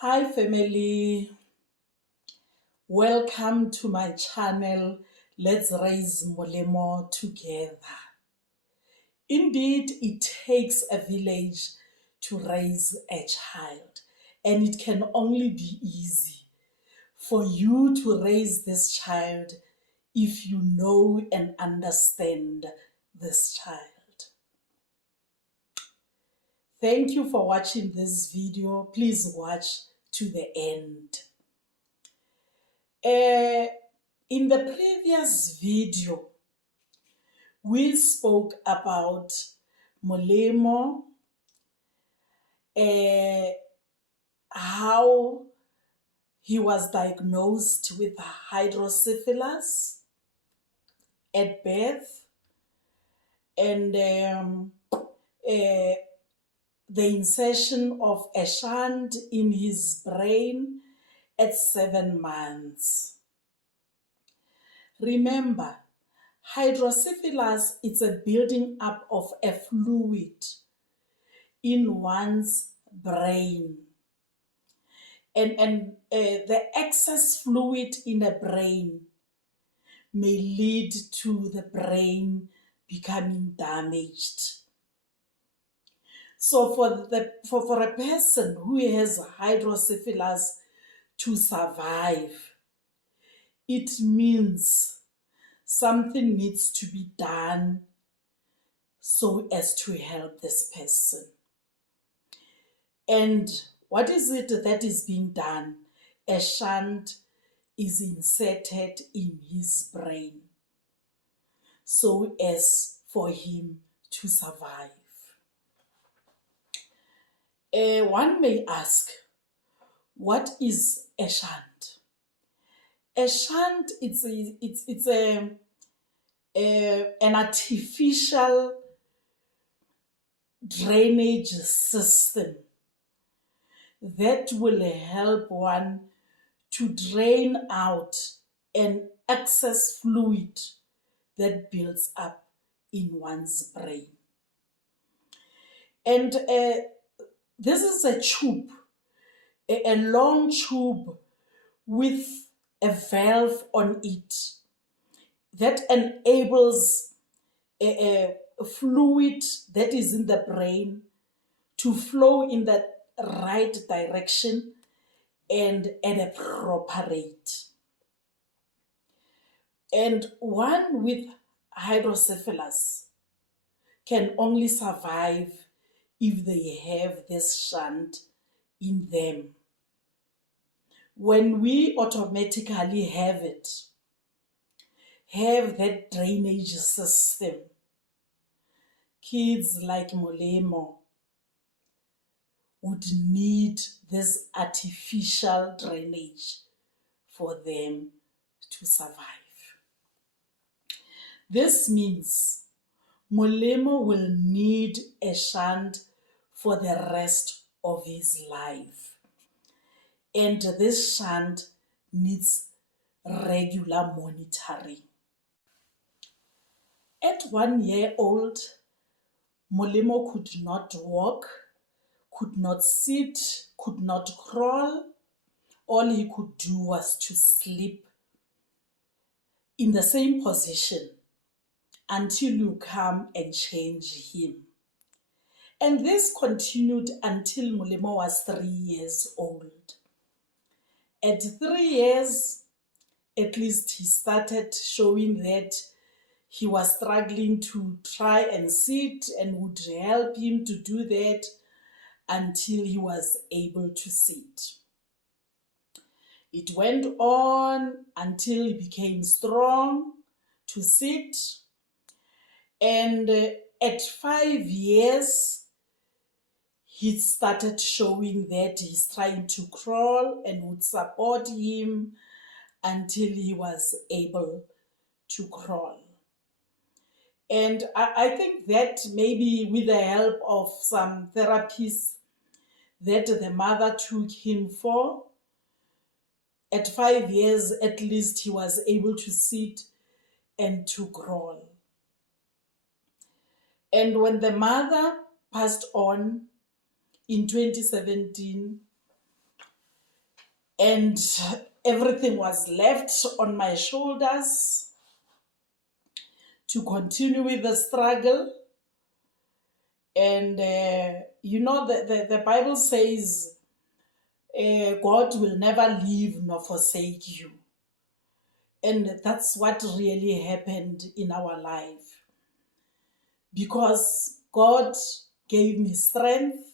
Hi family, welcome to my channel. Let's raise Molemo together. Indeed, it takes a village to raise a child, and it can only be easy for you to raise this child if you know and understand this child. Thank you for watching this video. Please watch to the end. In the previous video, we spoke about Molemo, how he was diagnosed with hydrocephalus at birth, and the insertion of a shunt in his brain at 7 months. Remember, hydrocephalus is a building up of a fluid in one's brain. And the excess fluid in a brain may lead to the brain becoming damaged. So for a person who has hydrocephalus to survive, it means something needs to be done so as to help this person. And what is it that is being done? A shunt is inserted in his brain so as for him to survive. One may ask, what is a shunt? A shunt, it's an artificial drainage system that will help one to drain out an excess fluid that builds up in one's brain. And this is a tube, a long tube with a valve on it that enables a fluid that is in the brain to flow in the right direction and at a proper rate. And one with hydrocephalus can only survive if they have this shunt in them. When we automatically have that drainage system, kids like Molemo would need this artificial drainage for them to survive. This means Molemo will need a shunt for the rest of his life. And this shunt needs regular monitoring. At 1 year old, Molemo could not walk, could not sit, could not crawl. All he could do was to sleep in the same position until you come and change him. And this continued until Molemo was 3 years old. At 3 years, at least he started showing that he was struggling to try and sit, and would help him to do that until he was able to sit. It went on until he became strong to sit. And at 5 years, he started showing that he's trying to crawl, and would support him until he was able to crawl. And I think that maybe with the help of some therapists that the mother took him for, at 5 years at least he was able to sit and to crawl. And when the mother passed on in 2017, And everything was left on my shoulders to continue with the struggle. And the Bible says God will never leave nor forsake you. And that's what really happened in our life, because God gave me strength.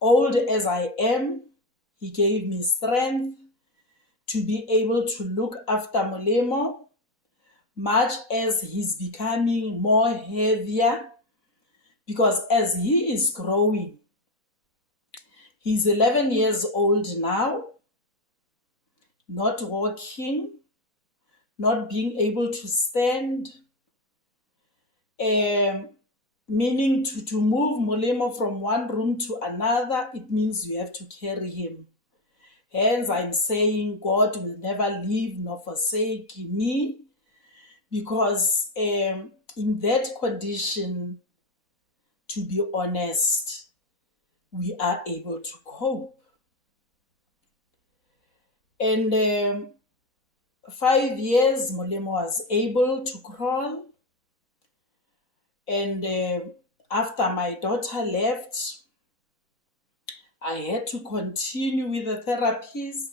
Old as I am, He gave me strength to be able to look after Molemo, much as he's becoming more heavier, because as he is growing, he's 11 years old now, not walking, not being able to stand, meaning to move Molemo from one room to another, it means you have to carry him. Hence, I'm saying God will never leave nor forsake me, because in that condition, to be honest, we are able to cope. And 5 years, Molemo was able to crawl. And after my daughter left, I had to continue with the therapies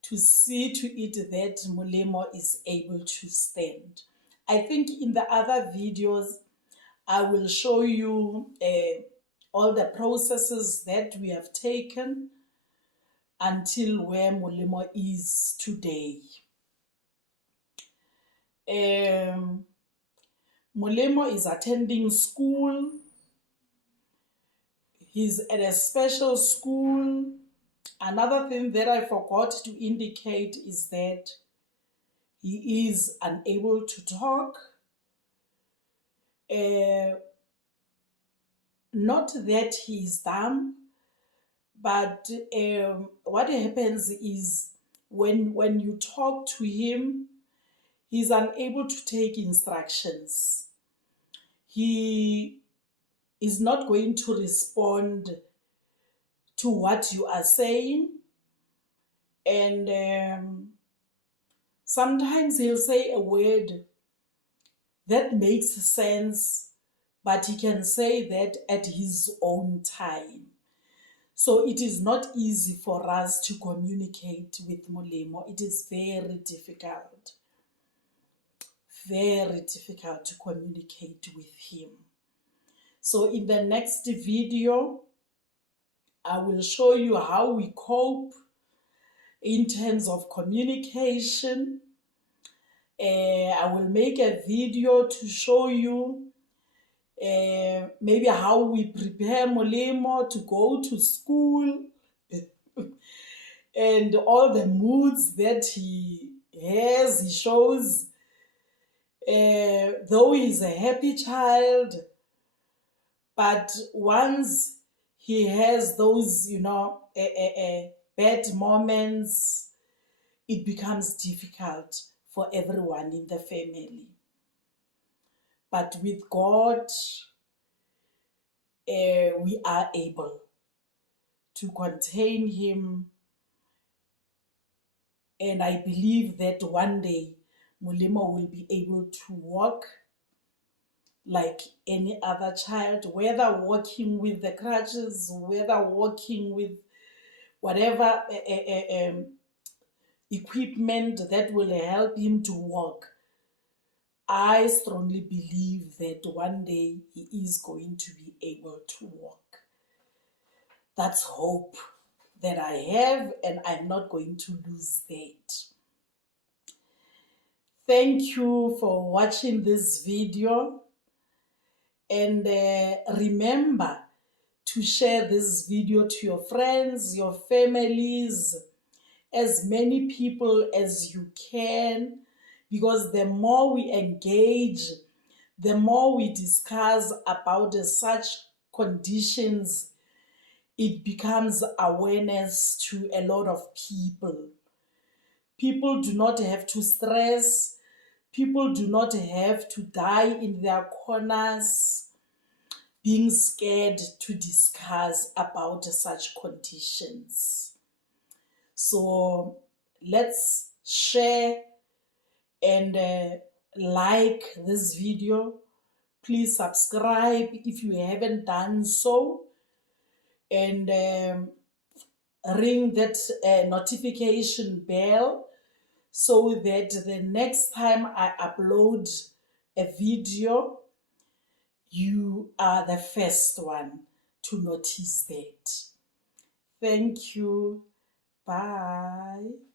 to see to it that Molemo is able to stand. I think in the other videos, I will show you all the processes that we have taken until where Molemo is today. Molemo is attending school. He's at a special school. Another thing that I forgot to indicate is that he is unable to talk. Not that he is dumb, but what happens is when you talk to him, he's unable to take instructions. He is not going to respond to what you are saying. And sometimes he'll say a word that makes sense, but he can say that at his own time. So it is not easy for us to communicate with Molemo. It is very difficult to communicate with him. So in the next video, I will show you how we cope in terms of communication. I will make a video to show you maybe how we prepare Molemo to go to school and all the moods that he has, he shows. Though he's a happy child, but once he has those, bad moments, it becomes difficult for everyone in the family. But with God, we are able to contain him. And I believe that one day Molemo will be able to walk like any other child, whether walking with the crutches, whether walking with whatever equipment that will help him to walk. I strongly believe that one day he is going to be able to walk. That's hope that I have, and I'm not going to lose that. Thank you for watching this video, and remember to share this video to your friends, your families, as many people as you can, because the more we engage, the more we discuss about such conditions, it becomes awareness to a lot of people. People do not have to stress. People do not have to die in their corners. being scared to discuss about such conditions. So let's share and like this video. Please subscribe if you haven't done so, and ring that notification bell so that the next time I upload a video, you are the first one to notice that. Thank you. Bye.